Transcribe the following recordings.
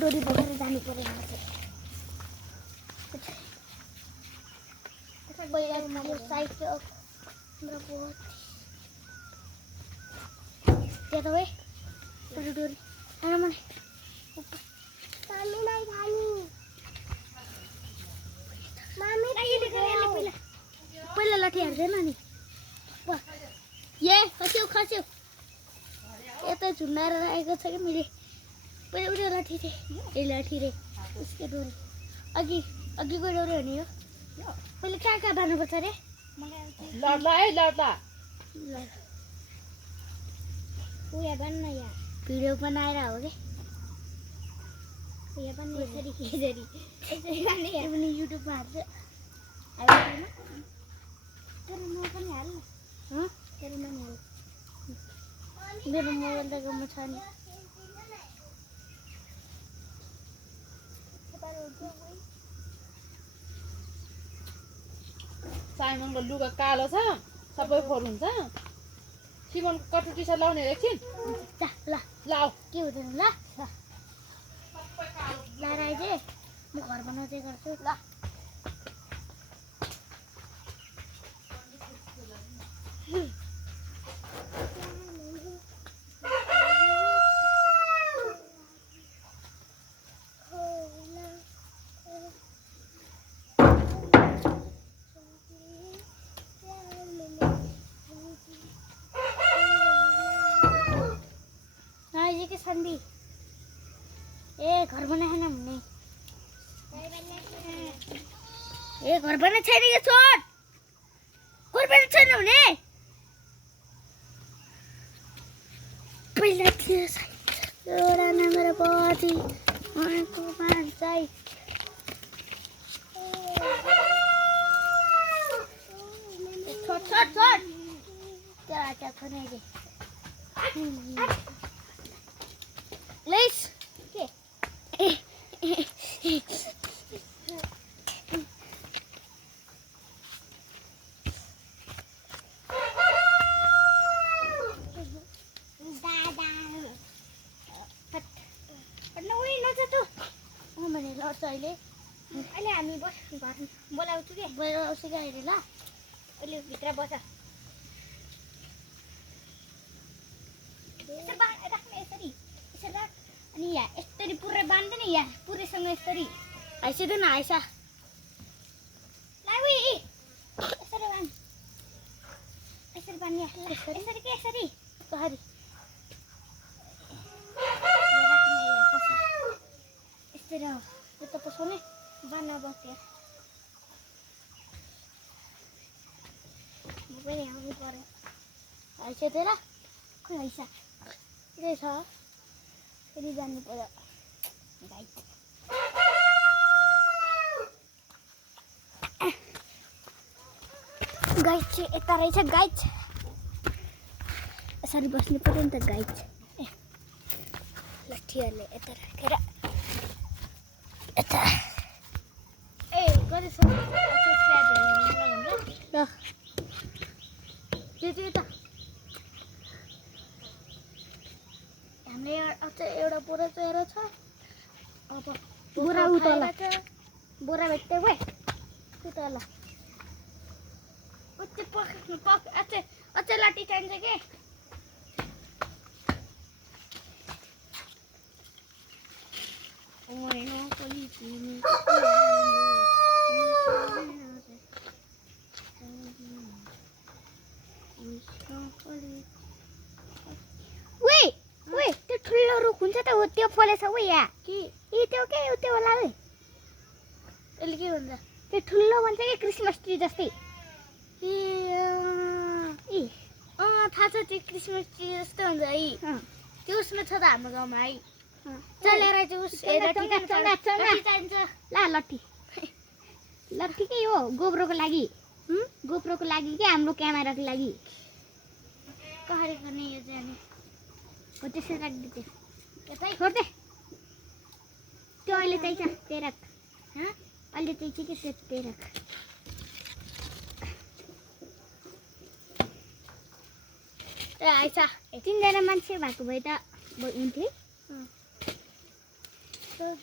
डोरी बोकेर जानु पर्यो यो साइड चाहिँ हाम्रो बहुत त्यो त है डोरी आएर मलाई मामी पहिला लाठी हाल्दैन नि ए खस्यो यता झुन्डाएर राखेको छ कि मैले पहिला उयो लाठी थिएँ ए लाठी रे उसको डोरी अघिको डोरी हो नि यो पहिले कहाँ बाँध्नुपर्छ अरे उयो बान्न यहाँ भिडियो बनाएर हो कि उयो पनि यसरी पनि युट्युबमा हाल्छ तेरो म पनि हाल तेरो पनि हाल मेरो मोबाइल त गम्म छ नि साइमनको लुगा कालो छ सबै फोहोर हुन्छ सिमनको कटु टी सर्ट लाउने एकछिन ल लाऊ के हुँदैन ल लाएर आइज म घर बनाउँदै गर्छु ल संदी ए घर बनाएन भने ए घर बना छैन यो छोड घर बना छैन भने पहिला थियो एउटा नम्बर पछि उनको मान्छे छोड क्या क्या खने दे लेस के अहिले हामी घर बोलाउँछु कि बोलाउँछु कि अहिले ल अहिले भित्र बस राख्ने यसरी यसरी राख अनि यहाँ यसरी पुरै बाँध्दैन यहाँ पुरैसँग यसरी हाइसिँदैन हाइसा लाउी यसरी बाँध यसरी बाँध्ने यसरी के यसरी कसरी यसरी यो त पसाउने बाँध्न बस्यो म पनि आउनु पर्यो हाइसा तेरा खोइ हाइसा के छ फेरि जानु पर्यो गाइड चाहिँ यता रहेछ गाइड यसरी बस्नु पर्यो नि त गाइड ए लट्ठीहरूले यता राखेर यता ए गरेछ ल त्यो यता एउटा बोरा चेहरा छ अब बोरा उतला बोरा भेट्दै गए उतला उते पक अझै लाठी चाहिन्छ के ओए हो कोली ओए त्यो ठुलो रुख हुन्छ त त्यो फलेछ ओ यहाँ कि त्यो के त्यो होला ओए यसले के भन्छ त्यो ठुलो भन्छ कि क्रिसमस ट्री जस्तै थाहा छ त्यो क्रिसमस ट्री जस्तो हुन्छ है त्यो उसमा छ त हाम्रो गाउँमा है चलेर चाहिँ उस चाहिन्छ ला लट्ठी के हो गोब्रोको लागि कि हाम्रो क्यामेराको लागि कसरी गर्ने यो चाहिँ हो त्यसरी राखिदिए यतै छोड्दे त्यो अहिले चाहिन्छ त्यही राख अहिले चाहिन्छ कि त्यही राख आइसा 3 जना मान्छे भएको भए त हुन्थ्यो बरु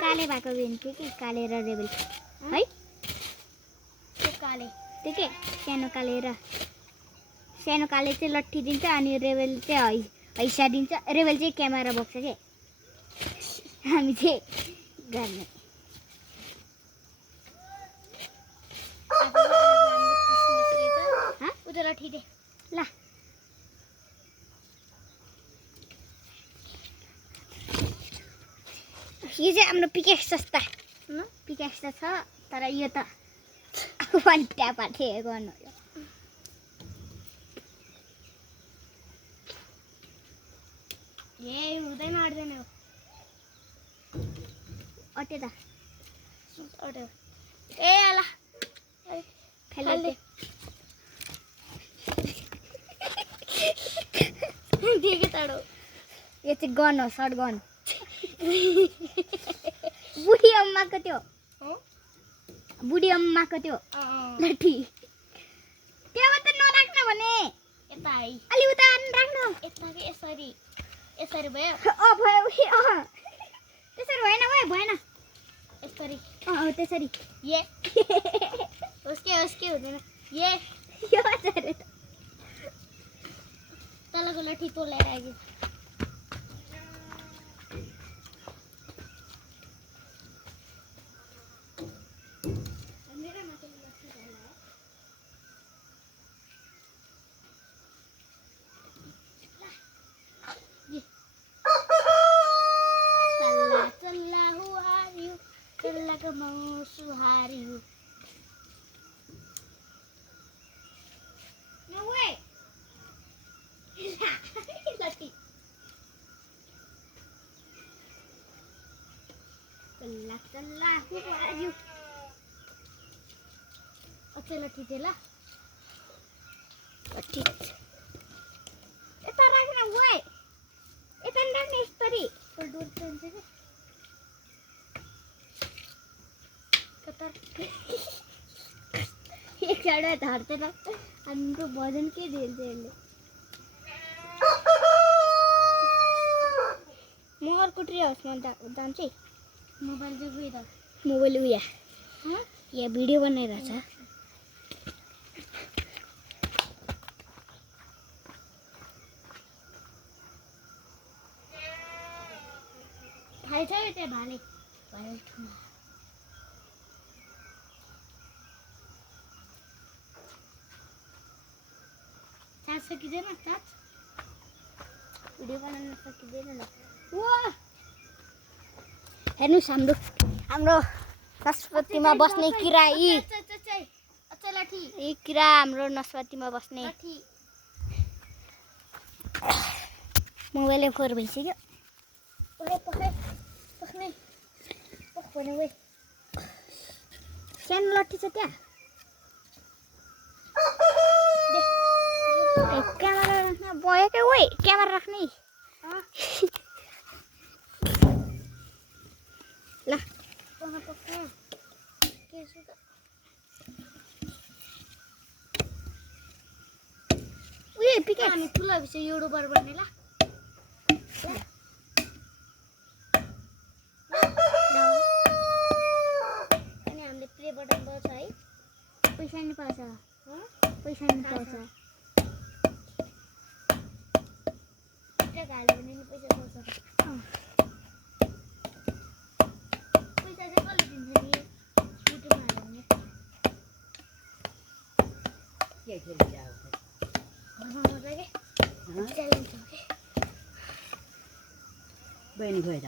काले भएको भेन्थ्यो कि काले र रेबेल है त्यो काले त्यो के सानो काले चाहिँ लट्ठी दिन्छ अनि रेबेल चाहिँ हैसा दिन्छ रेबेल चाहिँ क्यामेरा बोक्छ के हामी चाहिँ गर्ने उता लट्ठी दे ल यो चाहिँ हाम्रो पिकेक्स जस्ता पिकेक्स त छ तर यो त वान ट्याप हाथे गर्नु ए हुँदैन अट्दैन अटे त अट्यो ए आला फेल्दै दिएको टाढो यो चाहिँ गन हो सर्ट गन बुढी अम्माको त्यो लट्ठी त्यो मात्र नराख्न भने यता है अलि उता राख्नु यता कि यसरी यसरी भयो भयो त्यसरी भएन भएन यसरी त्यसरी ये उसके हुँदैन ये यो अरे त तलको लट्ठी तो ल्याएर आइज लट्ठी दे ल लट्ठी यता राख्न गए यता राख्ने यसरी डोर चाहिन्छ कि कतार एक साइड धर्छ त हाम्रो भजन के दिन्छ यसले म अर्को ट्री हाउसमा जान्छु मोबाइल चाहिँ गयो त मोबाइल उया यहाँ भिडियो बनाइरहेछ थाहै छ यो त्यहाँ भाले भयो ठुलो चार्ज सकिँदैन चार्ज भिडियो बनाउन सकिँदैन ल हेर्नुहोस् हाम्रो नास्पातीमा बस्ने किरा यी किरा हाम्रो नास्पातीमा बस्ने मोबाइलै फोहोर भइसक्यो सानो लट्ठी छ त्यहाँ क्यामेरा राख्न भयो क्या ओइ क्यामेरा राख्ने ल उयो पिकेक्स हामी ठुलो भएपछि युट्युबर बन्ने ल अनि हामीले प्ले बटन पाउँछ है पैसा नि पाउँछ पैसा नि पाउँछ हाल्यो भने नि पैसा पाउँछ पैसा चाहिँ कसले दिन्छ नि युट्युबमा हाल्यो भने घरमा मजा के च्यालेन्ज हो के बहिनी गएर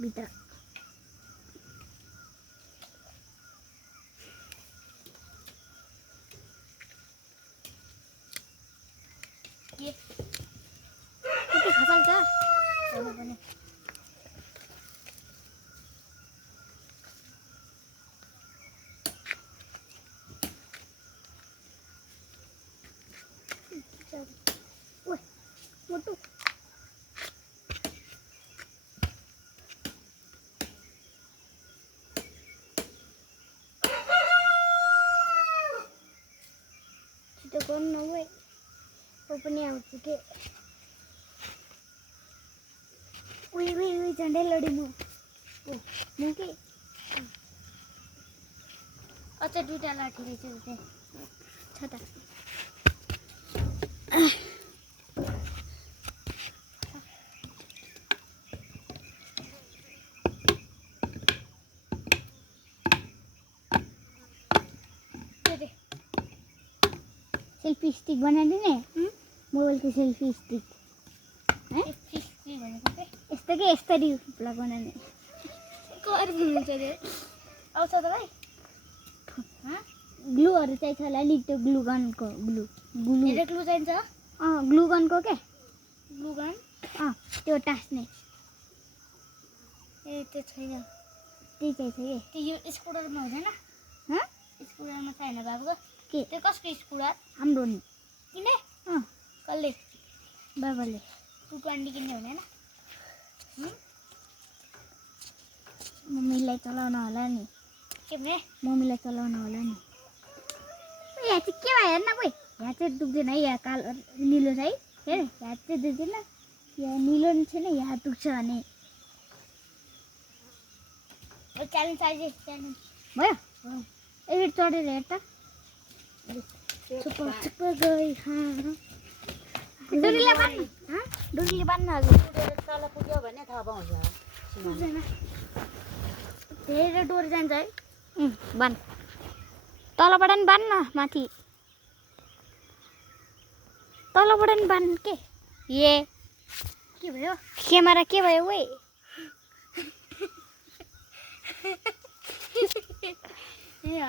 भित्र के कति खसाल्छ होला पनि मोटो छिटो गर्नु न ओइ म पनि आउँछु के उही झन्डै लडी म के अझै दुईटा लाठी रहेछ त्यहाँ छ त सेल्फी स्टिक बनाइदिने मोबाइलको सेल्फी स्टिक है फिस्टी भनेको के यस्तो के यस्तरी लगाउने गएर घुम्नुहुन्छ त्यो आउँछ तपाईँ ग्लुहरू चाहिँ छ होला नि त्यो ग्लु गनको ग्लु धेरै ग्लु चाहिन्छ ग्लु गनको के ग्लु गन त्यो टास्ने ए त्यो छैन त्यही चाहिँ छ के त्यो यो स्कुटरमा हुँदैन हँ स्कुटरमा छैन बाबुको के त्यो कसको स्कुटर हाम्रो नि किन अँ कसले बाबाले टुटवान्डी किन्ने हुँदैन मम्मीलाई चलाउन होला नि के भने मम्मीलाई चलाउन होला नि यहाँ चाहिँ के भयो हेर्न कोही यहाँ चाहिँ दुख्दैन है यहाँ कालो निलो छ है हेर यहाँ चाहिँ दुख्दैन यहाँ निलो नि छैन यहाँ दुख्छ भने च्यालेन्ज आइज च्यालेन्ज भयो एकचोटि चढेर हेर त चुप चुप गई डोरीले बान्नु डोरीले बान्नु हजुर तल पुग्यो भने थाहा पाउँछ धेरै डोरी जान्छ है बान् तलबाट नि बान्न माथि तलबाट नि बान् के के भयो क्यामेरा के भयो वे ए